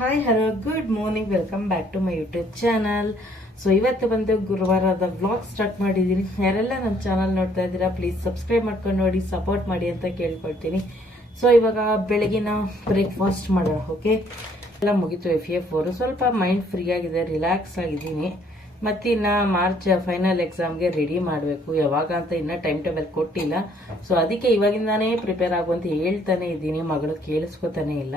Hi hello good morning, welcome back to my YouTube channel. So ಇವತ್ತು ಬಂದು ಗುರುವಾರದ vlog start ಮಾಡಿದ್ದೀನಿ. ಯಾರೆಲ್ಲ ನನ್ನ ಚಾನಲ್ ನೋಡ್ತಾ ಇದ್ದೀರಾ ಪ್ಲೀಸ್ ಸಬ್ಸ್ಕ್ರೈಬ್ ಮಾಡ್ಕೊಂಡು ನೋಡಿ, ಸಪೋರ್ಟ್ ಮಾಡಿ ಅಂತ ಕೇಳ್ಕೊಳ್ತೀನಿ. ಸೊ ಇವಾಗ ಬೆಳಗಿನ ಬ್ರೇಕ್ಫಾಸ್ಟ್ ಮಾಡೋಣ. ಓಕೆ, ಎಲ್ಲ ಮುಗೀತು. FA4 ಸ್ವಲ್ಪ ಮೈಂಡ್ ಫ್ರೀ ಆಗಿದೆ, ರಿಲ್ಯಾಕ್ಸ್ ಆಗಿದ್ದೀನಿ. ಮತ್ತಿನ್ನ ಮಾರ್ಚ್ ಫೈನಲ್ ಎಕ್ಸಾಮ್ಗೆ ರೆಡಿ ಮಾಡಬೇಕು. ಯಾವಾಗ ಅಂತ ಇನ್ನೂ ಟೈಮ್ ಟೇಬಲ್ ಕೊಟ್ಟಿಲ್ಲ. ಸೊ ಅದಕ್ಕೆ ಇವಾಗಿಂದಾನೇ ಪ್ರಿಪೇರ್ ಆಗುವಂತ ಹೇಳ್ತಾನೆ ಇದ್ದೀನಿ. ಮಗಳು ಕೇಳಿಸ್ಕೊತಾನೆ ಇಲ್ಲ.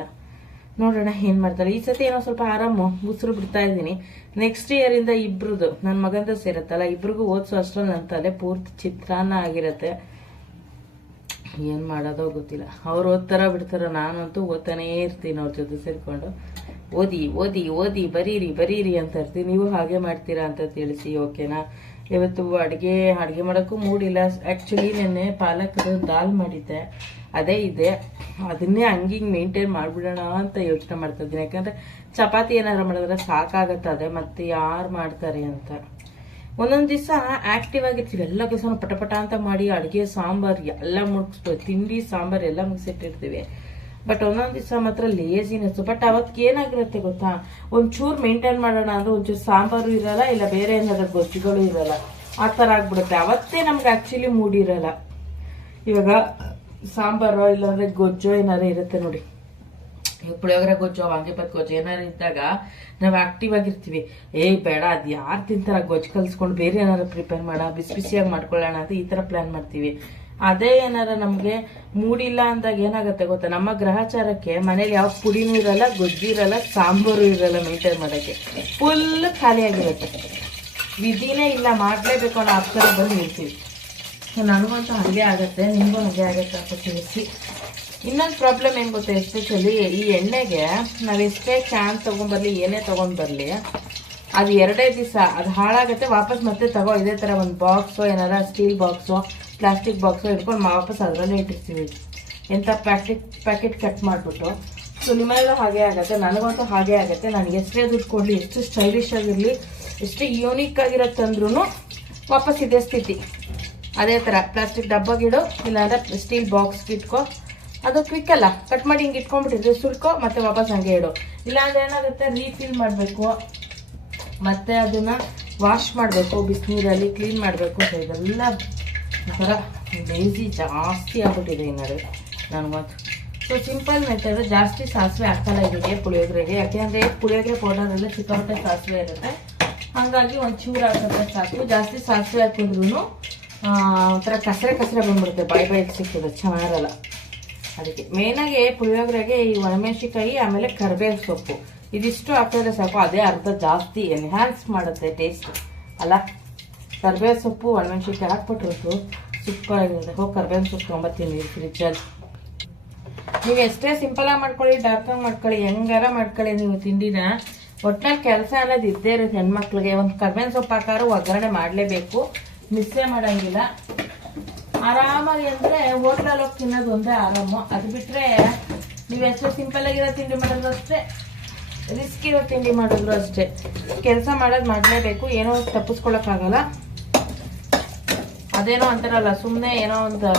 ನೋಡೋಣ ಏನ್ ಮಾಡ್ತಾರೆ. ಈ ಸತಿ ಏನೋ ಸ್ವಲ್ಪ ಆರಾಮು ಉಸಿರು ಬಿಡ್ತಾ ಇದ್ದೀನಿ. ನೆಕ್ಸ್ಟ್ ಇಯರ್ ಇಂದ ಇಬ್ರದ್ದು ನನ್ನ ಮಗಂದ ಸೇರತ್ತಲ್ಲ, ಇಬ್ರಿಗೂ ಓದಿಸೋ ಅಷ್ಟ್ರಲ್ಲಿ ನನ್ನ ತಲೆ ಪೂರ್ತಿ ಚಿತ್ರಾನ್ನ ಆಗಿರತ್ತೆ. ಏನ್ ಮಾಡೋದೋ ಗೊತ್ತಿಲ್ಲ. ಅವ್ರು ಓದ್ತಾರ ಬಿಡ್ತಾರ, ನಾನಂತೂ ಓದ್ತಾನೇ ಇರ್ತೀನಿ ಅವ್ರ ಜೊತೆ ಸೇರ್ಕೊಂಡು. ಓದಿ ಓದಿ ಓದಿ ಬರೀರಿ ಅಂತ ಇರ್ತೀನಿ. ನೀವು ಹಾಗೆ ಮಾಡ್ತೀರಾ ಅಂತ ತಿಳಿಸಿ. ಓಕೆನಾ? ಇವತ್ತು ಅಡಿಗೆ ಮಾಡೋಕ್ಕೂ ಮೂಡಿಲ್ಲ. ಆಕ್ಚುಲಿ ನೆನ್ನೆ ಪಾಲಕರು ದಾಲ್ ಮಾಡಿದ್ದೆ, ಅದೇ ಇದೆ. ಅದನ್ನೇ ಹಂಗಿಂಗ್ ಮೇಂಟೈನ್ ಮಾಡ್ಬಿಡೋಣ ಅಂತ ಯೋಚನೆ ಮಾಡ್ತಾ ಇದ್ದೀನಿ. ಯಾಕಂದ್ರೆ ಚಪಾತಿ ಏನಾದ್ರು ಮಾಡಿದ್ರೆ ಸಾಕಾಗತ್ತದೆ, ಮತ್ತೆ ಯಾರು ಮಾಡ್ತಾರೆ ಅಂತ. ಒಂದೊಂದ್ ದಿವಸ ಆಕ್ಟಿವ್ ಆಗಿರ್ತೀವಿ, ಎಲ್ಲ ಕೆಲಸ ಪಟ ಅಂತ ಮಾಡಿ ಅಡಿಗೆ ಸಾಂಬಾರ್ ಎಲ್ಲ ಮುಗಿಸ್ಬೋದು, ತಿಂಡಿ ಸಾಂಬಾರ್ ಎಲ್ಲ ಮುಗಿಸಿಟ್ಟಿರ್ತೀವಿ. ಬಟ್ ಒಂದೊಂದ್ ದಿವಸ ಮಾತ್ರ ಲೇಜಿನೆಸ್. ಬಟ್ ಅವತ್ಗೆ ಏನಾಗಿರುತ್ತೆ ಗೊತ್ತಾ, ಒಂಚೂರು ಮೇಂಟೈನ್ ಮಾಡೋಣ ಅಂದ್ರೆ ಒಂಚೂರು ಸಾಂಬಾರು ಇರಲ್ಲ, ಇಲ್ಲ ಬೇರೆ ಏನಾದ್ರು ಗೊಜ್ಜುಗಳು ಇರಲ್ಲ, ಆ ತರ ಆಗ್ಬಿಡುತ್ತೆ. ಅವತ್ತೇ ನಮ್ಗೆ ಆಕ್ಚುಲಿ ಮೂಡಿರಲ್ಲ. ಇವಾಗ ಸಾಂಬಾರು ಇಲ್ಲಾಂದ್ರೆ ಗೊಜ್ಜು ಏನಾರು ಇರುತ್ತೆ ನೋಡಿ, ಪುಳಿಯೋಗರೆ ಗೊಜ್ಜು, ವಾಂಗಿಬಾತ್ ಗೊಜ್ಜು ಏನಾರು ಇದ್ದಾಗ ನಾವು ಆಕ್ಟಿವ್ ಆಗಿರ್ತೀವಿ. ಬೇಡ, ಅದ್ ಯಾರು ತಿಂತಾರ, ಗೊಜ್ಜು ಕಲ್ಸ್ಕೊಂಡು ಬೇರೆ ಏನಾರು ಪ್ರಿಪೇರ್ ಮಾಡ, ಬಿಸಿಯಾಗಿ ಮಾಡ್ಕೊಳ್ಳೋಣ ಅಂತ ಈ ತರ ಪ್ಲಾನ್ ಮಾಡ್ತೀವಿ. ಅದೇ ಏನಾರ ನಮ್ಗೆ ಮೂಡಿಲ್ಲ ಅಂದಾಗ ಏನಾಗತ್ತೆ ಗೊತ್ತಾ, ನಮ್ಮ ಗ್ರಹಚಾರಕ್ಕೆ ಮನೇಲಿ ಯಾವ ಪುಡಿನೂ ಇರಲ್ಲ, ಗೊಜ್ಜು ಇರಲ್ಲ, ಸಾಂಬಾರು ಇರಲ್ಲ, ಮೇಂಟೈನ್ ಮಾಡಕ್ಕೆ ಫುಲ್ ಖಾಲಿ ಆಗಿರುತ್ತೆ. ವಿಧಿನೇ ಇಲ್ಲ, ಮಾಡ್ಲೇಬೇಕು ಅನ್ನೋ ಆಪ್ಷನ್ ಬಂದು ನಿಲ್ತೀವಿ. ನನಗಂತೂ ಹಾಗೆ ಆಗತ್ತೆ, ನಿಮಗೂ ಹಾಗೆ ಆಗತ್ತೆ ಅಂತ ತಿಳಿಸಿ. ಇನ್ನೊಂದು ಪ್ರಾಬ್ಲಮ್ ಏನ್ ಗೊತ್ತಾ, ಎಸ್ಪೆಷಲಿ ಈ ಎಣ್ಣೆಗೆ ನಾವೆಷ್ಟೇ ಕ್ಯಾನ್ ತಗೊಂಡ್ಬರ್ಲಿ, ಏನೇ ತಗೊಂಡ್ ಬರ್ಲಿ, ಅದು 2 ದಿವಸ ಅದು ಹಾಳಾಗತ್ತೆ. ವಾಪಸ್ ಮತ್ತೆ ತಗೋ ಇದೇ ತರ ಒಂದು ಬಾಕ್ಸು, ಏನಾರ ಸ್ಟೀಲ್ ಬಾಕ್ಸು, ಪ್ಲಾಸ್ಟಿಕ್ ಬಾಕ್ಸು ಇಟ್ಕೊಂಡು ವಾಪಸ್ ಅದರಲ್ಲೇ ಇಟ್ಟಿರ್ತೀವಿ, ಎಂತ ಪ್ಯಾಕೆಟ್ ಕಟ್ ಮಾಡ್ಬಿಟ್ಟು. ಸೊ ನಿಮ್ಮೆಲ್ಲ ಹಾಗೆ ಆಗತ್ತೆ, ನನಗಂತೂ ಹಾಗೆ ಆಗತ್ತೆ. ನನಗೆ ಎಷ್ಟೇ ದುಡ್ಡು ಕೊಡ್ಲಿ, ಎಷ್ಟು ಸ್ಟೈಲಿಶ್ ಆಗಿರ್ಲಿ, ಎಷ್ಟೇ ಯೂನಿಕ್ ಆಗಿರತ್ತಂದ್ರೂ ವಾಪಸ್ ಇದೇ ಸ್ಥಿತಿ. ಅದೇ ತರ ಪ್ಲಾಸ್ಟಿಕ್ ಡಬ್ಬಗಿಡು, ಇಲ್ಲಾಂದ್ರೆ ಸ್ಟೀಲ್ ಬಾಕ್ಸ್ ಇಟ್ಕೋ. ಅದು ಕ್ವಿಕ್ ಅಲ್ಲ, ಕಟ್ ಮಾಡಿ ಹಿಂಗೆ ಇಟ್ಕೊಂಡ್ಬಿಟ್ಟಿದ್ರೆ ಸುಲ್ಕೋ, ಮತ್ತೆ ವಾಪಸ್ ಹಂಗೆ ಇಡು. ಇಲ್ಲಾಂದ್ರೆ ಏನಾಗುತ್ತೆ, ರೀಫಿಲ್ ಮಾಡಬೇಕು, ಮತ್ತೆ ಅದನ್ನ ವಾಶ್ ಮಾಡಬೇಕು, ಬಿಸಿನೀರಲ್ಲಿ ಕ್ಲೀನ್ ಮಾಡಬೇಕು. ಸೊ ಇದೆಲ್ಲ ಒಂಥರ ಲೇಜಿ ಜಾಸ್ತಿ ಆಗ್ಬಿಟ್ಟಿದೆ ಈ ನಡುವೆ ನನಗಂತೂ. ಸೊ ಸಿಂಪಲ್ ಮೆಥಡ್, ಜಾಸ್ತಿ ಸಾಸಿವೆ ಹಾಕಲ್ಲ ಇದಕ್ಕೆ ಪುಳಿಯೋಗರೆಗೆ. ಯಾಕೆಂದ್ರೆ ಪುಳಿಯೋಗರೆ ಪೌಡರ್ ಎಲ್ಲ ಸಿಕ್ಕಾಪಟ್ಟೆ ಸಾಸಿವೆ ಇರುತ್ತೆ, ಹಾಗಾಗಿ ಒಂಚೂರು ಹಾಕಿದ್ರೆ ಸಾಕು. ಜಾಸ್ತಿ ಸಾಸಿವೆ ಹಾಕಿದ್ರು ಒಂಥರ ಕಸರೆ ಬಂದ್ಬಿಡುತ್ತೆ, ಬಾಯಿ ಸಿಕ್ಕಿದೆ, ಚೆನ್ನಾಗಿರಲ್ಲ. ಅದಕ್ಕೆ ಮೇನಾಗಿ ಪುಳಿಯೋಗರೆಗೆ ಈ ಒಣಮೆಣಸಿಕಾಯಿ, ಆಮೇಲೆ ಕರಿಬೇವು ಸೊಪ್ಪು, ಇದಿಷ್ಟು ಹಾಕಿದ್ರೆ ಸಾಕು. ಅದೇ ಅರ್ಧ ಜಾಸ್ತಿ ಎನ್ಹ್ಯಾನ್ಸ್ ಮಾಡುತ್ತೆ ಟೇಸ್ಟ್ ಅಲ್ಲ. ಕರಿಬೇವು ಸೊಪ್ಪು, ಒಣಮೆಣಸಿಕಾಯಿ ಹಾಕ್ಬಿಟ್ರು ಸೂಪರ್ ಆಗಿರುತ್ತೆ. ಹೋಗಿ ಕರಿಬೇವು ಸೊಪ್ಪು ತೊಗೊಂಬತ್ತೀನಿ ಫ್ರಿಜ್ಜಲ್ಲಿ. ನೀವು ಎಷ್ಟೇ ಸಿಂಪಲ್ ಆಗಿ ಮಾಡ್ಕೊಳ್ಳಿ, ಡಾರ್ಕ್ ಆಗಿ ಮಾಡ್ಕೊಳ್ಳಿ, ಹೆಂಗಾರ ಮಾಡ್ಕೊಳ್ಳಿ, ನೀವು ತಿಂಡಿನ ಒಟ್ಟಿನಲ್ಲಿ ಕೆಲಸ ಅನ್ನೋದು ಇದ್ದೇ ಇರುತ್ತೆ ಹೆಣ್ಮಕ್ಳಿಗೆ. ಒಂದು ಕರಿಬೇವು ಸೊಪ್ಪು ಹಾಕಾರು ಒಗ್ಗರಣೆ ಮಾಡಲೇಬೇಕು, ಮಿಸ್ಸೇ ಮಾಡಂಗಿಲ್ಲ. ಆರಾಮಾಗಿ ಅಂದ್ರೆ ಹೋಟ್ಲಲ್ಲಿ ಹೋಗಿ ತಿನ್ನೋದು ಒಂದೇ ಆರಾಮು. ಅದು ಬಿಟ್ರೆ ನೀವು ಎಷ್ಟೇ ಸಿಂಪಲ್ ಆಗಿರೋ ತಿಂಡಿ ಮಾಡಿದ್ರು ಅಷ್ಟೇ, ರಿಸ್ಕ್ ಇರೋ ತಿಂಡಿ ಮಾಡಿದ್ರು ಅಷ್ಟೇ. ಕೆಲಸ ಮಾಡೋದು ಮಾಡಲೇಬೇಕು, ಏನೋ ತಪ್ಪಿಸ್ಕೊಳಕ್ಕಾಗಲ್ಲ. ಅದೇನೋ ಅಂತಾರಲ್ಲ, ಸುಮ್ಮನೆ ಏನೋ ಒಂದು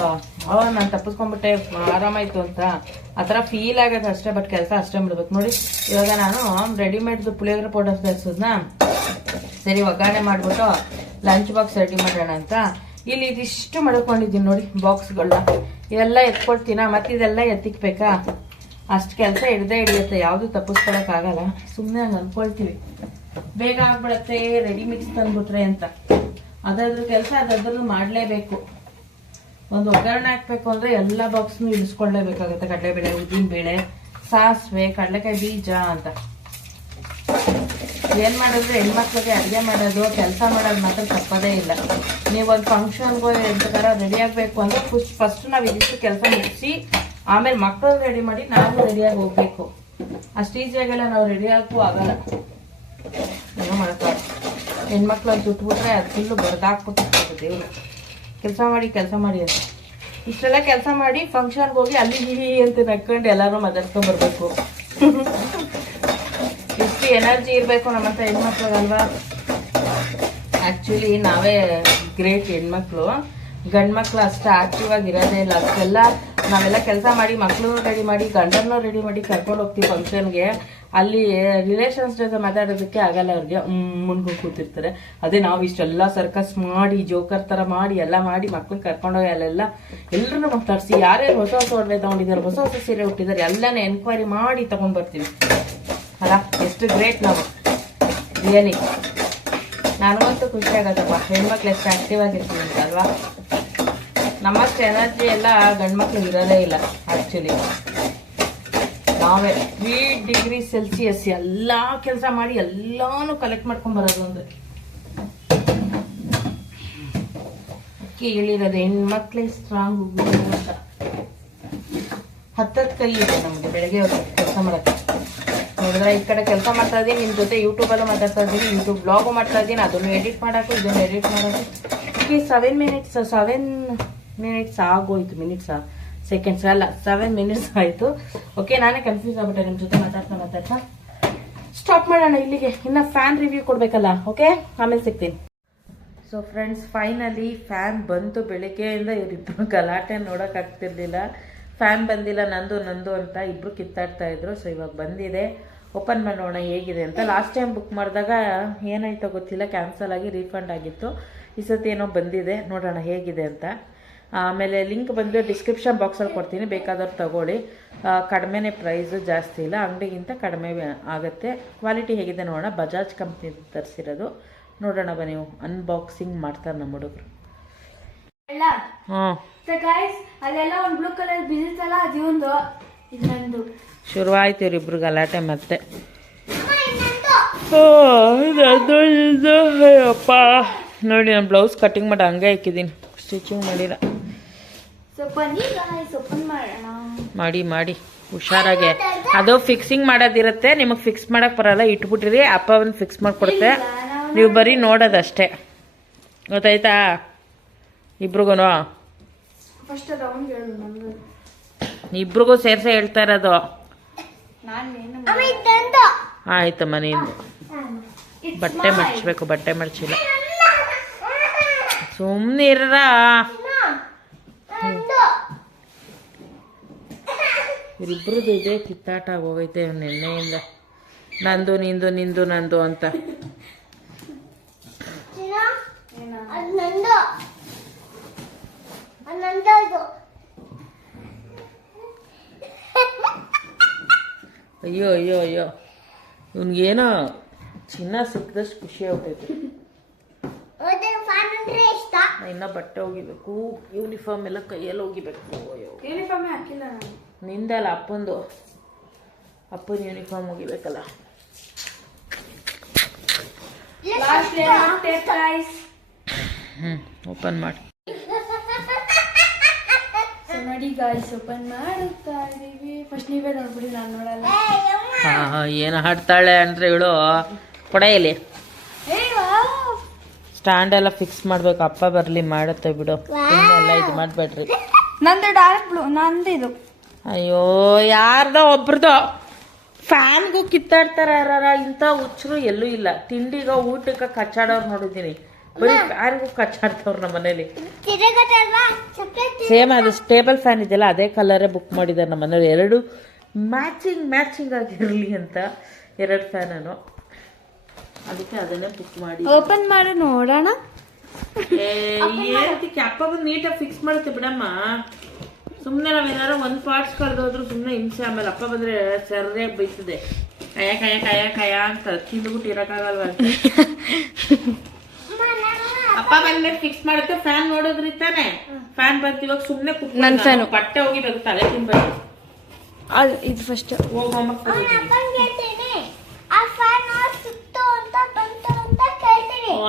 ನಾನು ತಪ್ಪಿಸ್ಕೊಂಡ್ಬಿಟ್ಟೆ ಆರಾಮಾಯ್ತು ಅಂತ ಆ ಥರ ಫೀಲ್ ಆಗೋದು ಅಷ್ಟೇ. ಬಟ್ ಕೆಲಸ ಅಷ್ಟೇ ಮಾಡ್ಬೇಕು. ನೋಡಿ ಇವಾಗ ನಾನು ರೆಡಿಮೇಡ್ದು ಪುಳಿಯೋಗರೆ ಪೌಡರ್ ತರಿಸೋದ್ನ ಸರಿ ಒಗ್ಗರಣೆ ಮಾಡ್ಬಿಟ್ಟು ಲಂಚ್ ಬಾಕ್ಸ್ ರೆಡಿ ಮಾಡೋಣ ಅಂತ ಇಲ್ಲಿ ಇದಿಷ್ಟು ಮಾಡ್ಕೊಂಡಿದ್ದೀನಿ ನೋಡಿ. ಬಾಕ್ಸ್ಗಳನ್ನ ಇದೆಲ್ಲ ಎತ್ಕೊಳ್ತೀನ, ಮತ್ತೆ ಇದೆಲ್ಲ ಎತ್ತಿಕ್ಬೇಕಾ, ಅಷ್ಟು ಕೆಲಸ ಹಿಡಿಯುತ್ತೆ. ಯಾವುದು ತಪ್ಪಿಸ್ಕೊಳಕ್ಕಾಗಲ್ಲ. ಸುಮ್ಮನೆ ಹಂಗೆ ಅನ್ಕೊಳ್ತೀವಿ, ಬೇಗ ಆಗ್ಬಿಡತ್ತೆ ರೆಡಿ ಮಿಕ್ಸ್ ತಂದ್ಬಿಟ್ರೆ ಅಂತ. ಅದಾದ್ರೂ ಕೆಲಸ ಅದಾದ್ರೂ ಮಾಡಲೇಬೇಕು. ಒಂದು ಒಗ್ಗರಣೆ ಹಾಕ್ಬೇಕು ಅಂದ್ರೆ ಎಲ್ಲ ಬಾಕ್ಸ್ನು ಇಳಿಸ್ಕೊಳ್ಳೇಬೇಕಾಗುತ್ತೆ. ಕಡಲೆಬೇಳೆ, ಉದ್ದಿನ ಬೇಳೆ, ಸಾಸಿವೆ, ಕಡಲೆಕಾಯಿ ಬೀಜ ಅಂತ. ಏನ್ ಮಾಡಿದ್ರೆ ಹೆಣ್ಮಕ್ಳಿಗೆ ಅಡುಗೆ ಮಾಡೋದು, ಕೆಲಸ ಮಾಡೋದು ಮಾತ್ರ ತಪ್ಪದೇ ಇಲ್ಲ. ನೀವೊಂದು ಫಂಕ್ಷನ್ಗೋ ಎಂತಾರ ರೆಡಿ ಆಗ್ಬೇಕು ಅಂದ್ರೆ ಫಸ್ಟ್ ನಾವ್ ಇದಿಷ್ಟು ಕೆಲಸ ಮುಗಿಸಿ ಆಮೇಲೆ ಮಕ್ಕಳು ರೆಡಿ ಮಾಡಿ ನಾವು ರೆಡಿಯಾಗಿ ಹೋಗ್ಬೇಕು. ಅಷ್ಟು ಈಸಿಯಾಗೆಲ್ಲ ನಾವು ರೆಡಿ ಆಗಕ್ಕೂ ಆಗಲ್ಲ. ಏನೋ ಮಾಡ್ತಾರೆ ಹೆಣ್ಮಕ್ಳು ಸುಟ್ಬಿಟ್ರೆ ಅದು ಫುಲ್ಲು ಬರ್ದಾಕ್ಬಿಟ್ಟು ದೇವ್ರು. ಕೆಲಸ ಮಾಡಿ ಅಂತ ಇಷ್ಟೆಲ್ಲ ಕೆಲಸ ಮಾಡಿ ಫಂಕ್ಷನ್ಗೆ ಹೋಗಿ ಅಲ್ಲಿ ಹಿಹಿ ಅಂತ ನಕ್ಕೊಂಡು ಎಲ್ಲಾರು ಮಾತಾಡ್ಕೊಂಡ್ ಬರ್ಬೇಕು. ಇಷ್ಟು ಎನರ್ಜಿ ಇರಬೇಕು ನಮ್ಮಂತ ಹೆಣ್ಮಕ್ಳಿಗಲ್ವಾ. ಆಕ್ಚುಲಿ ನಾವೇ ಗ್ರೇಟ್ ಹೆಣ್ಮಕ್ಳು. ಗಂಡ್ಮಕ್ಳು ಅಷ್ಟು ಆಕ್ಟಿವ್ ಆಗಿ ಇರೋದೇ ಇಲ್ಲ. ಅಷ್ಟೆಲ್ಲ ನಾವೆಲ್ಲ ಕೆಲಸ ಮಾಡಿ ಮಕ್ಳನ್ನೂ ರೆಡಿ ಮಾಡಿ ಗಂಡನ್ನೂ ರೆಡಿ ಮಾಡಿ ಕರ್ಕೊಂಡು ಹೋಗ್ತೀವಿ ಫಂಕ್ಷನ್ಗೆ. ಅಲ್ಲಿ ರಿಲೇಷನ್ಸ್ ಜೊತೆ ಮಾತಾಡೋದಕ್ಕೆ ಆಗಲ್ಲ ಅವ್ರಿಗೆ ಮುನ್ಗು ಕೂತಿರ್ತಾರೆ. ಅದೇ ನಾವು ಇಷ್ಟೆಲ್ಲ ಸರ್ಕಸ್ ಮಾಡಿ ಜೋಕರ್ ತರ ಮಾಡಿ ಎಲ್ಲ ಮಾಡಿ ಮಕ್ಳು ಕರ್ಕೊಂಡೋಗಿ ಅಲ್ಲೆಲ್ಲ ಎಲ್ಲರನ್ನು ಮಾತಾಡ್ಸಿ ಯಾರ್ಯಾರು ಹೊಸ ಹೊಸ ಒಡವೆ ತಗೊಂಡಿದ್ದಾರೆ, ಹೊಸ ಹೊಸ ಸೀರೆ ಹುಟ್ಟಿದ್ದಾರೆ ಎಲ್ಲಾನು ಎನ್ಕ್ವೈರಿ ಮಾಡಿ ತಗೊಂಡ್ ಬರ್ತೀವಿ ಅಲ್ಲ. ಎಷ್ಟು ಗ್ರೇಟ್ ನಾವು ರಿಯಲಿ. ನನಗಂತೂ ಖುಷಿ ಆಗತ್ತಪ್ಪ, ಹೆಣ್ಮಕ್ಳು ಎಷ್ಟು ಆಕ್ಟಿವ್ ಆಗಿರ್ತೀವಿ ಅಂತ ಅಲ್ವಾ. ನಮ್ಮಷ್ಟು ಎನರ್ಜಿ ಎಲ್ಲ ಗಂಡ್ಮಕ್ಳು ಇರೋದೇ ಇಲ್ಲ ಆಕ್ಚುಲಿ. ನಾವೇ 3°C ಎಲ್ಲ ಕೆಲಸ ಮಾಡಿ ಎಲ್ಲಾನು ಕಲೆಕ್ಟ್ ಮಾಡ್ಕೊಂಡ್ ಬರೋದು ಅಂದ್ರೆ ಅಕ್ಕಿ ಹೇಳಿರೋದು ಹೆಣ್ಮಕ್ಳೇ ಸ್ಟ್ರಾಂಗ್ ಅಂತ. ಹತ್ತತ್ತು ಕೈ ಇದೆ ನಮ್ಗೆ ಬೆಳಗ್ಗೆ ಕೆಲಸ ಮಾಡಕ್ಕೆ. ನೋಡಿದ್ರೆ ಈ ಕಡೆ ಕೆಲಸ ಮಾಡ್ತಾ ಇದ್ದೀನಿ, ನಿಮ್ ಜೊತೆ ಯೂಟ್ಯೂಬಲ್ಲೂ ಮಾತಾಡ್ತಾ ಇದ್ದೀನಿ, ಯೂಟ್ಯೂಬ್ ಬ್ಲಾಗು ಮಾಡ್ತಾ ಇದ್ದೀನಿ, ಅದನ್ನು ಎಡಿಟ್ ಮಾಡೋಕು ಇದನ್ನು ಎಡಿಟ್ ಮಾಡೋದು. ಓಕೆ 7 ಮಿನಿಟ್ಸ್ ಆಗೋಯ್ತು. ಸೆಕೆಂಡ್ಸ್ ಅಲ್ಲ 7 ಮಿನಿಟ್ಸ್ ಆಯ್ತು. ಓಕೆ ನಾನೇ ಕನ್ಫ್ಯೂಸ್ ಆಗ್ಬಿಟ್ಟೆ ನಿಮ್ ಜೊತೆ ಮಾತಾಡ್ತಾ. ಸ್ಟಾಪ್ ಮಾಡೋಣ ಇಲ್ಲಿಗೆ. ಇನ್ನ ಫ್ಯಾನ್ ರಿವ್ಯೂ ಕೊಡ್ಬೇಕಲ್ಲ. ಓಕೆ ಆಮೇಲೆ ಸಿಗ್ತೀನಿ. ಸೊ ಫ್ರೆಂಡ್ಸ್ ಫೈನಲಿ ಫ್ಯಾನ್ ಬಂತು. ಬೆಳಿಗ್ಗೆಯಿಂದ ಇವರಿಬ್ರು ಗಲಾಟೆ ನೋಡಕ್ ಆಗ್ತಿರ್ಲಿಲ್ಲ. ಫ್ಯಾನ್ ಬಂದಿಲ್ಲ, ನಂದು ಅಂತ ಇಬ್ರು ಕಿತ್ತಾಡ್ತಾ ಇದ್ರು. ಸೊ ಇವಾಗ ಬಂದಿದೆ, ಓಪನ್ ಮಾಡೋಣ ಹೇಗಿದೆ ಅಂತ. ಲಾಸ್ಟ್ ಟೈಮ್ ಬುಕ್ ಮಾಡಿದಾಗ ಏನಾಯ್ತೋ ಗೊತ್ತಿಲ್ಲ, ಕ್ಯಾನ್ಸಲ್ ಆಗಿ ರೀಫಂಡ್ ಆಗಿತ್ತು. ಈ ಸತಿ ಏನೋ ಬಂದಿದೆ, ನೋಡೋಣ ಹೇಗಿದೆ ಅಂತ. ಆಮೇಲೆ ಲಿಂಕ್ ಬಂದು ಡಿಸ್ಕ್ರಿಪ್ಷನ್ ಬಾಕ್ಸಲ್ಲಿ ಕೊಡ್ತೀನಿ, ಬೇಕಾದವ್ರು ತಗೊಳ್ಳಿ. ಕಡಿಮೆನೇ ಪ್ರೈಸು, ಜಾಸ್ತಿ ಇಲ್ಲ, ಅಂಗಡಿಗಿಂತ ಕಡಿಮೆ ಆಗುತ್ತೆ. ಕ್ವಾಲಿಟಿ ಹೇಗಿದೆ ನೋಡೋಣ. ಬಜಾಜ್ ಕಂಪ್ನಿ ತರಿಸಿರೋದು. ನೋಡೋಣ ಬನ್ನಿ, ನೀವು ಅನ್ಬಾಕ್ಸಿಂಗ್ ಮಾಡ್ತಾರೆ ನಮ್ಮ ಹುಡುಗರು. ಅಲ್ಲೆಲ್ಲ ಒಂದು ಬ್ಲೂ ಕಲರ್ ಬಿದ್ದಿತ್ತಲ್ಲ, ಅದೊಂದು ಇನ್ನೊಂದು ಶುರುವಾಯ್ತು ಇವರಿಬ್ರು ಗಲಾಟೆ ಮತ್ತೆ. ಅಪ್ಪ ನೋಡಿ, ನಾನು ಬ್ಲೌಸ್ ಕಟಿಂಗ್ ಮಾಡಿ ಹಂಗೆ ಹಾಕಿದ್ದೀನಿ, ಸ್ಟಿಚಿಂಗ್ ಮಾಡಿಲ್ಲ. ಮಾಡಿ ಹುಷಾರಾಗೆ. ಅದು ಫಿಕ್ಸಿಂಗ್ ಮಾಡೋದಿರುತ್ತೆ, ನಿಮಗೆ ಫಿಕ್ಸ್ ಮಾಡಕ್ ಬರಲ್ಲ, ಇಟ್ಬಿಟ್ಟಿರಿ, ಅಪ್ಪ ಒಂದು ಫಿಕ್ಸ್ ಮಾಡಿಕೊಡುತ್ತೆ, ನೀವು ಬರೀ ನೋಡೋದಷ್ಟೇ. ಗೊತ್ತಾಯ್ತಾ ಇಬ್ರಿಗೂ? ಇಬ್ರಿಗೂ ಸೇರ್ಸೆ ಹೇಳ್ತಾ ಇರೋದು. ಆಯ್ತಮ್ಮ, ನೀನು ಬಟ್ಟೆ ಮಡ್ಚ್ಬೇಕು, ಬಟ್ಟೆ ಮಡ್ಚಿಲ್ಲ, ಸುಮ್ಮನೆ ಇರ. ಇವರಿಬ್ರದ್ದು ಇದೆ ಕಿತ್ತಾಟ ಹೋಗೈತೆ ನೆನ್ನೆಯಿಂದ. ನಂದು ನಿಂದು, ನಿಂದು ನಂದು ಅಂತ. ಅಯ್ಯೋ ಅಯ್ಯೋ ಅಯ್ಯೋ, ಇವನ್ಗೇನೋ ಚಿನ್ನ ಸಿಕ್ಕದಷ್ಟು ಖುಷಿ ಆಗ್ತೈತೆ. ಇನ್ನ ಬಟ್ಟೆ ಹೋಗಿಬೇಕು, ಯೂನಿಫಾರ್ಮ್ ಎಲ್ಲ ಕೈಯಲ್ಲಿ ಹೋಗಿಬೇಕು. ಯೂನಿಫಾರ್ಮ್ ಹಾಕಿಲ್ಲ ನಿಂದಲ್ಲ, ಅಪ್ಪನ ಯೂನಿಫಾರ್ಮ್ ಹೋಗಿಬೇಕಲ್ಲ. ಓಪನ್ ಮಾಡಿ ನೋಡಿ ಗಾಯ್ಸ್, ಓಪನ್ ಮಾಡುತ್ತಾ ಇದೀವಿ. ಫಸ್ಟ್ ನೀವೇ ನೋಡ್ಬಿಡಿ, ನಾನು ನೋಡಲ್ಲ. ಏನು ಹಾಡ್ತಾಳೆ ಅಂದ್ರೆ ಇವಳು. ಕೊಡೆಯಲ್ಲಿ ಸ್ಟ್ಯಾಂಡ್ ಎಲ್ಲ ಫಿಕ್ಸ್ ಮಾಡ್ಬೇಕು, ಅಪ್ಪ ಬರ್ಲಿ ಮಾಡುತ್ತೆ ಬಿಡು, ಎಲ್ಲ ಇದು ಮಾಡ್ಬೇಡ್ರಿ. ನಂದು ಡಾರ್ಕ್ ಬ್ಲೂ, ನಂದು ಇದು. ಅಯ್ಯೋ ಯಾರ್ದೋ ಒಬ್ರದ್ದು ಫ್ಯಾನ್ಗೂ ಕಿತ್ತಾಡ್ತಾರ ಯಾರ. ಇಂಥ ಹುಚ್ಚರು ಎಲ್ಲೂ ಇಲ್ಲ. ತಿಂಡಿಗ ಊಟಕ್ಕೆ ಕಚ್ಚಾಡೋರು ನೋಡಿದ್ದೀನಿ, ಬರೀ ಫ್ಯಾನ್ಗೂ ಕಚ್ಚಾಡ್ತವ್ರು ನಮ್ಮ ಮನೇಲಿ. ಸೇಮ್ ಅದು ಟೇಬಲ್ ಫ್ಯಾನ್ ಇದೆಯಲ್ಲ, ಅದೇ ಕಲರೇ ಬುಕ್ ಮಾಡಿದ್ದಾರೆ ನಮ್ಮ ಮನೇಲಿ. ಎರಡು ಮ್ಯಾಚಿಂಗ್ ಆಗಿರಲಿ ಅಂತ 2 ಫ್ಯಾನನು, ಅದಕ್ಕೆ ಅದನ್ನೇ ಬುಕ್ ಮಾಡಿ. ಓಪನ್ ಮಾಡಿ ನೋಡೋಣ. ಏನಕ್ಕೆ ಅಪ್ಪ ಬಂದು ನೀಟಾಗಿ ಫಿಕ್ಸ್ ಮಾಡುತ್ತೆ ಬಿಡಮ್ಮ. ಸುಮ್ಮನೆ ನಾವೇನಾರು ಒಂದು ಪಾರ್ಟ್ಸ್ ಕಳೆದೋದ್ರು ಸುಮ್ಮನೆ ಹಿಂಸೆ. ಆಮೇಲೆ ಅಪ್ಪ ಬಂದರೆ ಸರಿಯಾಗಿ ಬೈತದೆ, ಕಯ ಅಂತ ತಿಂದ್ಬಿಟ್ಟು ಇರೋಕ್ಕಾಗಲ್ವ ಅಂತ. ಅಪ್ಪ ಬಂದ್ರೆ ಫಿಕ್ಸ್ ಮಾಡುತ್ತೆ. ಫ್ಯಾನ್ ನೋಡಿದ್ರಿ ತಾನೆ, ಫ್ಯಾನ್ ಬರ್ತಿವಾಗ ಸುಮ್ಮನೆ ಕುತ್ಕೊಂಡು ಬಟ್ಟೆ ಹೋಗಿಬೇಕು, ತಲೆ ತಿನ್ಬೇಕು. ಇದು ಫಸ್ಟ್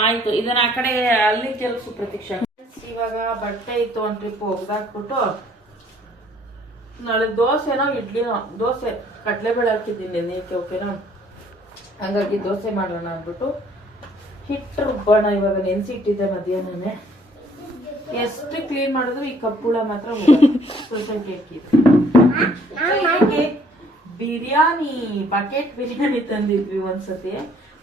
ಆಯ್ತು. ಇದನ್ನ ಆ ಕಡೆ ಅಲ್ಲಿ ತಿರುಗಿಸು ಪ್ರತೀಕ್ಷಾ. ಇವಾಗ ಬಟ್ಟೆ ಇತ್ತು, ಒಂದು ಟ್ರಿಪ್ ಒಗ್ದಾಕ್ಬಿಟ್ಟು ನಾಳೆ ದೋಸೆನೋ ಇಡ್ಲಿನೋ, ದೋಸೆ ಕಡಲೆಬೇಳೆ ಹಾಕಿದ್ದೀನಿ ನೀಕೆ, ಓಕೆನಾ? ಹಂಗಾಗಿ ದೋಸೆ ಮಾಡೋಣ ಅಂದ್ಬಿಟ್ಟು ಹಿಟ್ಟು ರುಬ್ಬೋಣ. ಇವಾಗ ನೆನೆಸಿ ಇಟ್ಟಿದ್ದೆ ಮಧ್ಯಾಹ್ನನೇ. ಎಷ್ಟು ಕ್ಲೀನ್ ಮಾಡಿದ್ರು ಈ ಕಪ್ಪುಳ ಮಾತ್ರ ಸೊಸೈಟಿ ಹಾಕಿದ್ದು. ಬಿರಿಯಾನಿ, ಬಕೆಟ್ ಬಿರಿಯಾನಿ ತಂದಿದ್ವಿ ಒಂದ್ಸತಿ.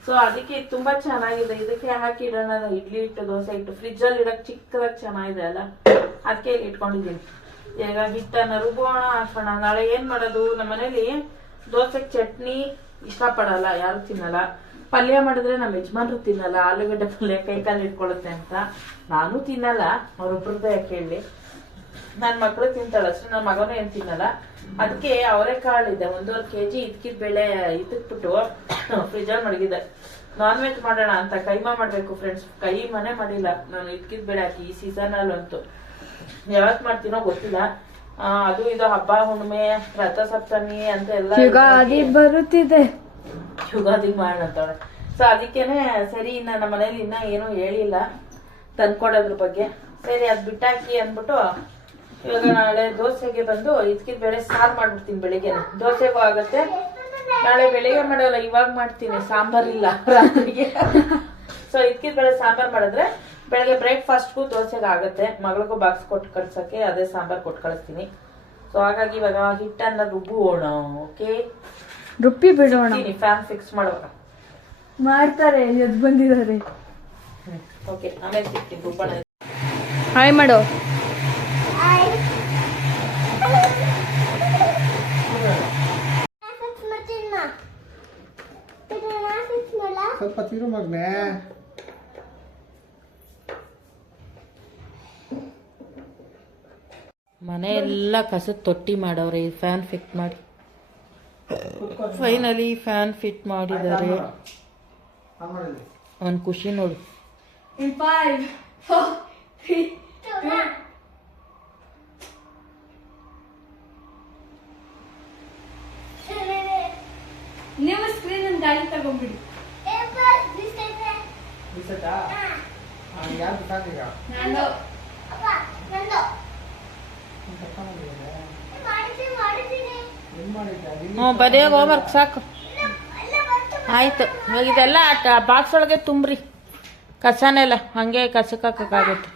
ಸೊ ಅದಕ್ಕೆ ತುಂಬಾ ಚೆನ್ನಾಗಿದೆ. ಇದಕ್ಕೆ ಹಾಕಿ ಇಡೋಣ, ಇಡ್ಲಿ ಹಿಟ್ಟು, ದೋಸೆ ಹಿಟ್ಟು ಫ್ರಿಜ್ ಅಲ್ಲಿ ಇಡಕ್ ಚಿಕ್ಕದಾಗಿ ಚೆನ್ನಾಗಿದೆ ಅಲ್ಲ, ಅದಕ್ಕೆ ಇಲ್ಲಿ ಇಟ್ಕೊಂಡಿದ್ದೀನಿ. ಈಗ ಹಿಟ್ಟನ್ನ ರುಬ್ಬೋಣ, ಹಾಕೋಣ. ನಾಳೆ ಏನ್ ಮಾಡೋದು, ನಮ್ಮ ಮನೇಲಿ ದೋಸೆಗೆ ಚಟ್ನಿ ಇಷ್ಟಪಡಲ್ಲ, ಯಾರು ತಿನ್ನಲ್ಲ. ಪಲ್ಯ ಮಾಡಿದ್ರೆ ನಮ್ಮ ಯಜಮಾನ್ರು ತಿನ್ನಲ್ಲ, ಆಲೂಗಡ್ಡೆ ಪಲ್ಯ ಕೈ ಕಾಲು ಇಟ್ಕೊಳ್ಳುತ್ತೆ ಅಂತ. ನಾನು ತಿನ್ನಲ್ಲ, ಅವ್ರೊಬ್ರದ್ದು ಯಾಕೆ ಹೇಳಿ. ನನ್ನ ಮಕ್ಕಳು ತಿಂತಾಳೆ ಅಷ್ಟೇ, ನನ್ನ ಮಗನೂ ಏನು ತಿನ್ನಲ್ಲ. ಅದಕ್ಕೆ ಅವರೆಕಾಳು ಇದೆ 1.5 kg ಇದ್ಕಿದ ಬೆಳೆ ಇದ್ಬಿಟ್ಟು ಫ್ರಿಜಲ್ಲಿ ಮಡಗಿದೆ. ನಾನ್ ವೆಜ್ ಮಾಡೋಣ ಅಂತ ಕೈಮಾ ಮಾಡ್ಬೇಕು ಫ್ರೆಂಡ್ಸ್. ಮನೆ ಮಾಡಿಲ್ಲ ನಾನು ಇದ್ಕಿದ ಬೆಳೆ ಹಾಕಿ ಈ ಸೀಸನ್ ಅಂತೂ. ಯಾವತ್ ಮಾಡ್ತೀನೋ ಗೊತ್ತಿಲ್ಲ. ಅದು ಇದು ಹಬ್ಬ ಹುಣ್ಣಿಮೆ ರಥ ಸಪ್ತಮಿ ಅಂತ ಎಲ್ಲ ಯುಗಾದಿ ಬರುತ್ತಿದೆ, ಯುಗಾದಿ ಮಾಡಂತವಳೆ. ಸೊ ಅದಕ್ಕೇನೆ ಸರಿ, ಇನ್ನ ನಮ್ಮ ಮನೇಲಿ ಇನ್ನ ಏನು ಹೇಳಿಲ್ಲ ತಂದ್ಕೊಡೋದ್ರ ಬಗ್ಗೆ. ಸರಿ ಅದ್ ಬಿಟ್ಟಾಕಿ ಅಂದ್ಬಿಟ್ಟು ಇವಾಗ ನಾಳೆ ದೋಸೆಗೆ ಬಂದು ಇದ್ಕಿದ ಬೇಳೆ ಸಾರು ಮಾಡ್ಬಿಡ್ತೀನಿ. ಬೆಳಿಗ್ಗೆ ದೋಸೆಗೂ ಆಗತ್ತೆ. ನಾಳೆ ಬೆಳಿಗ್ಗೆ ಮಾಡಲ್ಲ, ಇವಾಗ ಮಾಡ್ತೀನಿ. ಸಾಂಬಾರಿಲ್ಲ ರಾತ್ರಿಗೆ. ಸೊ ಇದ್ಕಿದ ಬೇಳೆ ಸಾಂಬಾರ್ ಮಾಡಿದ್ರೆ ಬೆಳಗ್ಗೆ ಬ್ರೇಕ್ಫಾಸ್ಟ್ಗೂ ದೋಸೆಗೆ ಆಗತ್ತೆ. ಮಗಳಿಗೂ ಬಾಕ್ಸ್ ಕೊಟ್ಟು ಕಳ್ಸಕ್ಕೆ ಅದೇ ಸಾಂಬಾರ್ ಕೊಟ್ಟು ಕಳಿಸ್ತೀನಿ. ಸೊ ಹಾಗಾಗಿ ಇವಾಗ ಹಿಟ್ಟನ್ನ ರುಬ್ಬೋಣ. ಓಕೆ, ರುಬ್ಬಿ ಬಿಡೋಣ. ಫ್ಯಾನ್ ಫಿಕ್ಸ್ ಮಾಡುವಾಗ ಮಾಡ್ತಾರೆ, ಎದ್ ಬಂದಿದ್ದಾರೆ. ಓಕೆ, ಆಮೇಲೆ ಸಿಗ್ತೀನಿ. ರುಬ್ಬಣ. ಹಾಯ್ ಮಾಡು. ಸ್ವಲ್ಪ ತಿರು ಮಗ್ನೆ. ಮನೆ ಎಲ್ಲ ಕಸದ ತೊಟ್ಟಿ ಮಾಡವ್ರೆ. ಫ್ಯಾನ್ ಫಿಟ್ ಮಾಡಿ ಫೈನಲಿ ಫ್ಯಾನ್ ಫಿಟ್ ಮಾಡಿದ್ದಾರೆ. ಅವನ್ ಖುಷಿ ನೋಡು. ನೀವು ಸ್ಕ್ರೀನ್ ಗಾಳಿ ತಗೊಂಡ್ಬಿಡಿ. ಬರೆಯೋ ಹೋಮ್ವರ್ಕ್ ಸಾಕು ಆಯ್ತು. ಇವಾಗ ಇದೆಲ್ಲ ಬಾಕ್ಸ್ ಒಳಗೆ ತುಂಬ್ರಿ ಕಸನೆಲ್ಲ, ಹಂಗೆ ಕಸಕ್ಕೆ ಹಾಕಕ್ಕಾಗುತ್ತೆ.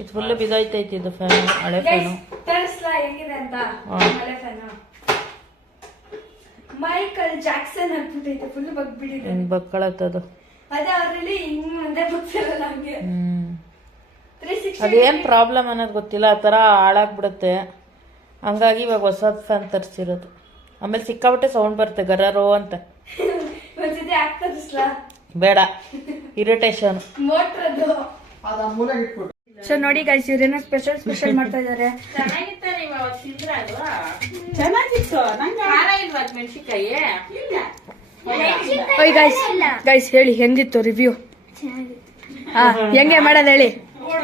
ಇದು ಫುಲ್ ಬಿದ್ದೈತೈತಿ ಇದು ಫ್ಯಾನ್, ಹಳೆ ಫ್ಯಾನು. ಹೆಂಗಿದೆ ಅಂತ ಹಳೆ ಫ್ಯಾನು. ಮೈಕಲ್ ಜಾಕ್ಸನ್ ಹಾಕ್ಬಿಟ್ಟೈತೆ, ಫುಲ್ ಬಗ್ಬಿಟ್ಟಿದೆ. ಬಕ್ಕಳತ್ತದು. ಅದೇ ಅವರಲ್ಲಿ ಹಿಂಗ್ ಮುಂದೆ ಬಗ್ಸಿರಲ್ಲ ಹಂಗೆ. 360 ಅದೇನ್ ಪ್ರಾಬ್ಲಮ್ ಅನ್ನೋದು ಗೊತ್ತಿಲ್ಲ, ಆ ಥರ ಹಾಳಾಗ್ಬಿಡುತ್ತೆ. ಹಂಗಾಗಿ ಇವಾಗ ಹೊಸದ್ ಫ್ಯಾನ್ ತರಿಸಿರೋದು. ಆಮೇಲೆ ಸಿಕ್ಕಾಬಿಟ್ಟೆ ಸೌಂಡ್ ಬರುತ್ತೆ ಗರರೋ ಅಂತ. ಒಂದ್ಸತಿ ಆಗ್ತದಿಸ್ಲಾ? ಬೇಡ, ಇರಿಟೇಷನ್. ಮೋಟ್ರ್ ಅದು. ಸೊ ನೋಡಿ ಗೈಸ್, ಇವ್ರೇನೋ ಸ್ಪೆಷಲ್ ಮಾಡ್ತಾ ಇದಾರೆ. ಓಯ್ ಗೈಸ್ ಹೇಳಿ ಹೆಂಗಿತ್ತು ರಿವ್ಯೂ? ಹೆಂಗೆ ಮಾಡೋದು ಹೇಳಿ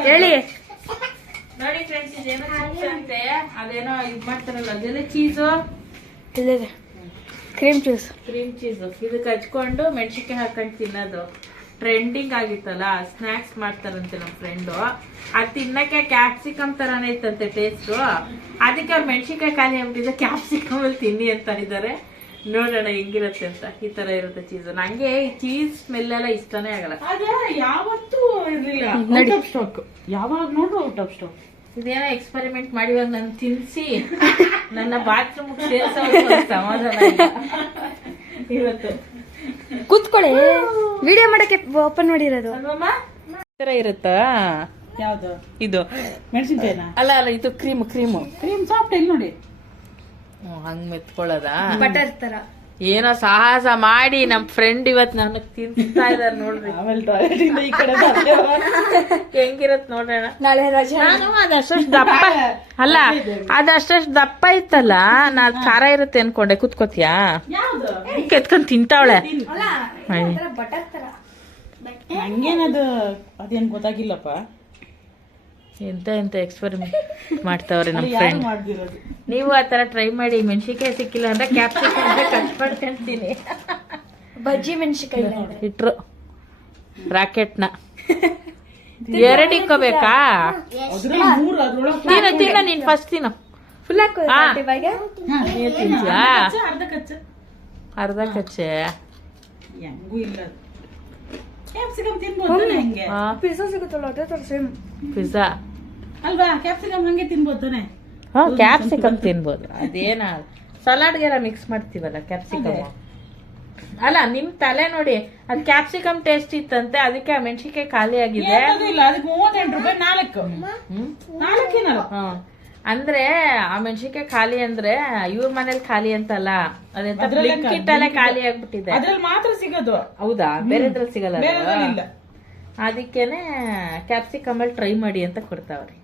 ಹೇಳಿ. ನೋಡಿ ಫ್ರೆಂಡ್ಸ್, ಇದೇನೋ ಚಿಪ್ಸ್ ಅಂತೆ, ಅದೇನೋ ಇದು ಮಾಡ್ತಾರಲ್ಲ, ಅದೇನೋ ಚೀಸು, ಇಲ್ಲಿದೆ ಕ್ರೀಮ್ ಚೀಸ್. ಇದಕ್ಕೆ ಹಚ್ಕೊಂಡು ಮೆಣಸಿನ್ಕಾಯಿ ಹಾಕೊಂಡು ತಿನ್ನೋದು ಟ್ರೆಂಡಿಂಗ್ ಆಗಿತ್ತಲ್ಲ. ಸ್ನಾಕ್ಸ್ ಮಾಡ್ತಾರಂತೆ ನಮ್ಮ ಫ್ರೆಂಡು. ಅದು ತಿನ್ನಕ್ಕೆ ಕ್ಯಾಪ್ಸಿಕಮ್ ತರಾನೇ ಇತ್ತಂತೆ ಟೇಸ್ಟ್. ಅದಕ್ಕೆ ಅವ್ರು ಮೆಣಸಿನ್ಕಾಯಿ ಖಾಲಿ ಆಗ್ಬಿಟ್ಟಿದೆ, ಕ್ಯಾಪ್ಸಿಕಮ್ ಅಲ್ಲಿ ತಿನ್ನಿ ಅಂತ ಇದ್ದಾರೆ. ನೋಡೋಣ ಹೆಂಗಿರುತ್ತೆ ಅಂತ. ಈ ತರ ಇರುತ್ತೆ ಚೀಸ್. ನಂಗೆ ಈ ಚೀಸ್ ಸ್ಮೆಲ್ ಎಲ್ಲ ಇಷ್ಟನೇ ಆಗಲ್ಲ. ಯಾವತ್ತೂ ಇರ್ಲಿಲ್ಲ, ಯಾವಾಗ ನೋಡ್ರು ಔಟ್ ಆಫ್ ಸ್ಟಾಕ್. ಇದೇನೋ ಎಕ್ಸ್ಪೆರಿಮೆಂಟ್ ಮಾಡಿ ಇವಾಗ ನಾನು ತಿನ್ಸಿ ನನ್ನ ಬಾತ್ರೂಮ್ ಸೇರ್ಸೋ ಸಮಾಧಾನ ಇವತ್ತು. ಕೂತ್ಕೊಳ್ಳಿ, ವಿಡಿಯೋ ಮಾಡಕ್ಕೆ ಓಪನ್ ಮಾಡಿರೋದು. ತರ ಇರುತ್ತಾ? ಯಾವ್ದು ಇದು ಮೆಣಸಿನ್ಕಾಯಿನ? ಅಲ್ಲ ಇದು ಕ್ರೀಮ್ ಸಾಫ್ಟ್ ಇಲ್ಲಿ ನೋಡಿ. ಹಂಗ್ ಮೆತ್ಕೊಳ್ಳೋದ? ಬಟರ್ ತರ ಏನೋ ಸಾಹಸ ಮಾಡಿ ನಮ್ ಫ್ರೆಂಡ್ ಇವತ್ ನನಗ್ ತಿನ್ಸ್ತಾ ಇದಾರೆ ನೋಡ್ರಿ. ಆಮೇಲೆ ಟಾಯ್ಲೆಟ್ ಇಂದ ಈ ಕಡೆ ಹೆಂಗಿರತ್ ನೋಡೋಣ. ನಾಳೆ ರಜೆ. ನಾನು ಅದಷ್ಟು ದಪ್ಪ ಅಲ್ಲ, ಅದಷ್ಟು ದಪ್ಪ ಇತ್ತಲ್ಲ, ನಾ ಖಾರ ಇರುತ್ತೆ ಅನ್ಕೊಂಡೆ. ಕುತ್ಕೋತಿಯಾ? ಯಾವ್ದು ಕೆತ್ಕೊಂಡ್ ತಿಂತಾವಳೆ. ಬಟರ್ ತರ. ಹಂಗೇನದು ಅದೇನ್ ಗೊತ್ತಾಗಿಲ್ಲಪ್ಪ. ಎಂತ ಎಕ್ಸ್ಪೆರಿಮೆಂಟ್ ಮಾಡ್ತಾವ್ರೆ ನಮ್ ಫ್ರೆಂಡ್. ಮಾಡ್ದಿರೋದು ನೀವು ಆತರ ಟ್ರೈ ಮಾಡಿ. ಮೆಣಸಿನ್ಕಾಯಿ ಸಿಕ್ಕಿಲ್ಲ ಅಂದ್ರೆ ಕ್ಯಾಪ್ಸಿಕಮ್ ಕಟ್ ಮಾಡ್ಕೊಂತೀನಿ. ಬಜ್ಜಿ ಮೆಣಸಿನ್ಕಾಯಿ ಇಟ್ರು ರಾಕೆಟ್ನ 2 ಇಕ್ಕೋಬೇಕಾ? ತಿನ್ನ ನೀನ್ ಫಸ್ಟ್ ತಿನ್ನು. ಫುಲ್ ಹಾಕೋ ತಿಂತೀಯಾ? ಅರ್ಧ ಕಚ್ಚೆ. ಹೆಂಗೂ ಇಲ್ಲ, ಕ್ಯಾಪ್ಸಿಕಮ್ ತಿನ್ಬೋದು ಹೆಂಗೆ. ಪಿಜ್ಜಾ ಸಿಗುತ್ತಲ್ಲ ಅದೇ ತರ ಸೇಮ್ ಪಿಜ್ಜಾ ಅಲ್ವಾ? ಕ್ಯಾಪ್ಸಿಕಮ್ ಹಂಗೆ ತಿನ್ಬೋದಾನೆ. ಕ್ಯಾಪ್ಸಿಕಮ್ ತಿನ್ಬೋದು. ಅದೇನ ಸಲಾಡ್ಗೆಲ್ಲ ಮಿಕ್ಸ್ ಮಾಡ್ತೀವಲ್ಲ ಕ್ಯಾಪ್ಸಿಕಮ್. ಅಲ್ಲ ನಿಮ್ ತಲೆ ನೋಡಿ ಅದ್ ಕ್ಯಾಪ್ಸಿಕಮ್ ಟೇಸ್ಟ್ ಇತ್ತಂತೆ, ಅದಕ್ಕೆ ಆ ಮೆಣಸಿನ್ಕಾಯಿ ಖಾಲಿ ಆಗಿದೆ. ಏನದು ಇಲ್ಲ, ಅದಕ್ಕೆ 38 ರೂಪಾಯಿ 4. ಹ್ಮ್ 4 ಹ್ಮ್. ಅಂದ್ರೆ ಆ ಮೆಣಸಿನ್ಕಾಯಿ ಖಾಲಿ ಅಂದ್ರೆ ಇವ್ರ ಮನೇಲಿ ಖಾಲಿ ಅಂತಲ್ಲ, ಅದೆಂತ ಬ್ಲಿಂಕಿಟ್ ಅಲ್ಲೇ ಖಾಲಿ ಆಗ್ಬಿಟ್ಟಿದೆ. ಅದ್ರಲ್ಲಿ ಮಾತ್ರ ಸಿಗೋದು. ಹೌದಾ? ಬೇರೆದ್ರಲ್ಲಿ ಸಿಗಲ್ಲ ಅದು? ಬೇರೆದ್ರಲ್ಲಿ ಇಲ್ಲ. ಅದಕ್ಕೇನೆ ಕ್ಯಾಪ್ಸಿಕಮ್ ಅಲ್ಲಿ ಟ್ರೈ ಮಾಡಿ ಅಂತ ಕೊಡ್ತಾವ್ರಿ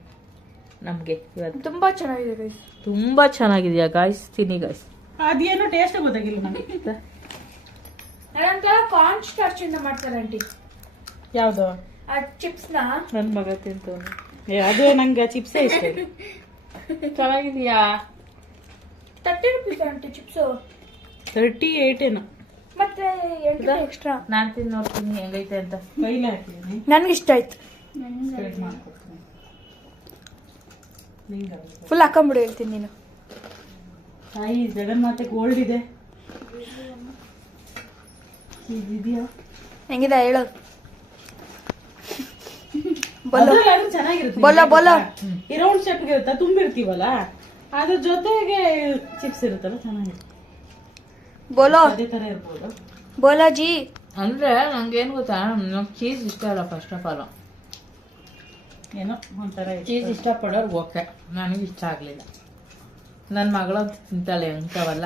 ನಮ್ಗೆ ಇವತ್ತು. ತುಂಬಾ ಚೆನ್ನಾಗಿದೆ ಗೈಸ್. ತುಂಬಾ ಚೆನ್ನಾಗಿದ್ಯಾ ಗಾಯ್ಸ್? ತಿನ್ನಿ ಗಾಯ್ಸ್. ಅದೇನು ಟೇಸ್ಟ್ ಗೊತ್ತಾಗಿಲ್ಲ ನನಗೆ. ನನ್ನಂತರ ಕಾರ್ನ್ ಸ್ಟಾರ್ಚ್ ಇಂದ ಮಾಡ್ತಾರೆ ಆಂಟಿ ಯಾವ್ದು? ಆ ಚಿಪ್ಸ್ ನ. ನನ್ ಮಗ ತಿಂತವ್ನು. ಅದು ನಂಗೆ ಚಿಪ್ಸೇ ಇಷ್ಟ. ಚೆನ್ನಾಗಿದ್ಯಾ? 30 ರೂಪೀಸ್ ಆಂಟಿ ಚಿಪ್ಸ್. 38 ಏನೋ. ಮತ್ತೆ 8 ಎಕ್ಸ್ಟ್ರಾ. ನಾನ್ ತಿಂದು ನೋಡ್ತೀನಿ ಹೆಂಗೈತೆ ಅಂತ. ಕೈಲಿ ಹಾಕಿದ್ದೀನಿ. ನನ್ಗೆ ಇಷ್ಟ ಆಯ್ತು. ಸ್ಪ್ರೆಡ್ ಮಾಡ್ಕೊಡ್ತೀನಿ. ಫುಲ್ ಹಾಕೊಂಬಿಡು ಹೇಳ್ತೀನಿ ನೀನು. ತಾಯಿ ಜಗನ್ಮಾತೆ ಗೋಲ್ಡ್ ಇದೆ. ಇದೆಯಾ? ಹೆಂಗಿದೆ ಹೇಳು. ಬೋಲೋ ಅದ್ರಲ್ಲಿ ಚೆನ್ನಾಗಿರುತ್ತೆ. ಬೋಲೋ ಬೋಲೋ. ಈ ರೌಂಡ್ ಶೇಪ್ ಇರುತ್ತೆ, ತುಂಬಿರ್ತೀವಲ್ಲ ಅದ್ರ ಜೊತೆಗೆ ಚಿಪ್ಸ್ ಇರುತ್ತಲ್ಲ, ಚೆನ್ನಾಗಿರುತ್ತೆ. ಬೋಲೋ ಅದೇ ತರ ಇರ್ಬೋದು. ಬೋಲೋ ಜಿ. ಅಂದ್ರೆ ನಂಗೇನ್ ಗೊತ್ತಾ, ನಂಗೆ ಚೀಸ್ ಇಷ್ಟ ಇಲ್ಲ ಫಸ್ಟ್ ಆಫ್ ಆಲ್. ಏನೋ ಒಂಥರ ಚೀಸ್ ಇಷ್ಟಪಡೋರು ಓಕೆ, ನನಗೆ ಇಷ್ಟ ಆಗ್ಲಿಲ್ಲ. ನನ್ನ ಮಗಳಂತ ತಿಂತಾಳೆ ಅಂಥವಲ್ಲ.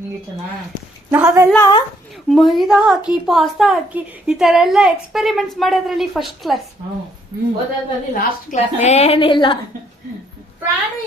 ನಿಂಗೆ ಇಷ್ಟನಾ? ನಾವೆಲ್ಲ ಮೈದಾ ಹಾಕಿ ಪಾಸ್ತಾ ಹಾಕಿ ಈ ತರ ಎಲ್ಲ ಎಕ್ಸ್ಪೆರಿಮೆಂಟ್ಸ್ ಮಾಡೋದ್ರಲ್ಲಿ ಫಸ್ಟ್ ಕ್ಲಾಸ್. ಓದೋದ್ರಲ್ಲಿ ಲಾಸ್ಟ್ ಕ್ಲಾಸ್. ಏನಿಲ್ಲ. ಪ್ರಾಣಿ